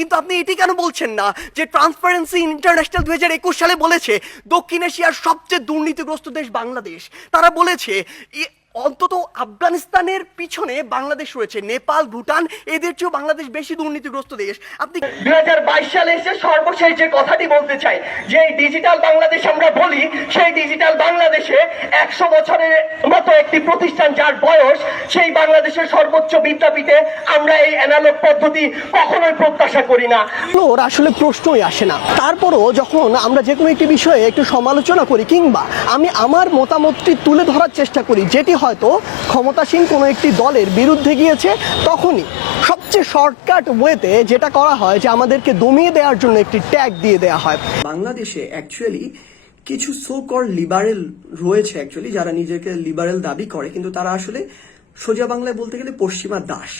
কিন্তু আপনি এটি কেন বলছেন না যে ট্রান্সপারেন্সি ইন্টারন্যাশনাল 2021 সালে বলেছে দক্ষিণ এশিয়ার সবচেয়ে দুর্নীতিগ্রস্ত দেশ বাংলাদেশ। তারা বলেছে অন্তত আফগানিস্তানের পিছনে বাংলাদেশ রয়েছে, নেপাল, ভুটান এদের চেয়েও বাংলাদেশ বেশি দুর্নীতিগ্রস্ত দেশ। আপনি 2022 সালে এসে সর্বশেষ যে কথাটি বলতে চাই, যে ডিজিটাল বাংলাদেশ আমরা বলি, সেই ডিজিটাল বাংলাদেশে 100 বছরের মতো একটি প্রতিষ্ঠান যার বয়স, সেই বাংলাদেশের সর্বোচ্চ বিদ্যাপীঠে আমরা এই অ্যানালগ পদ্ধতি কখনোই প্রত্যাশা করি না। ওর আসলে প্রশ্নই আসে না। তারপরও যখন আমরা যে কোনো একটি বিষয়ে একটু সমালোচনা করি কিংবা আমি আমার মতামতটি তুলে ধরার চেষ্টা করি যেটি হয়তো ক্ষমতাসীন কোনো একটি দলের বিরুদ্ধে গিয়েছে, তখনই সবচেয়ে শর্টকাট ওয়েতে যেটা করা হয় যে আমাদেরকে দমিয়ে দেওয়ার জন্য একটি ট্যাগ দিয়ে দেওয়া হয়। বাংলাদেশে অ্যাকচুয়ালি কিছু সো কল্ড লিবারেল রয়েছে অ্যাকচুয়ালি, যারা নিজেকে লিবারেল দাবি করে, কিন্তু তারা আসলে সোজা বাংলায় বলতে গেলে পশ্চিমা দাস।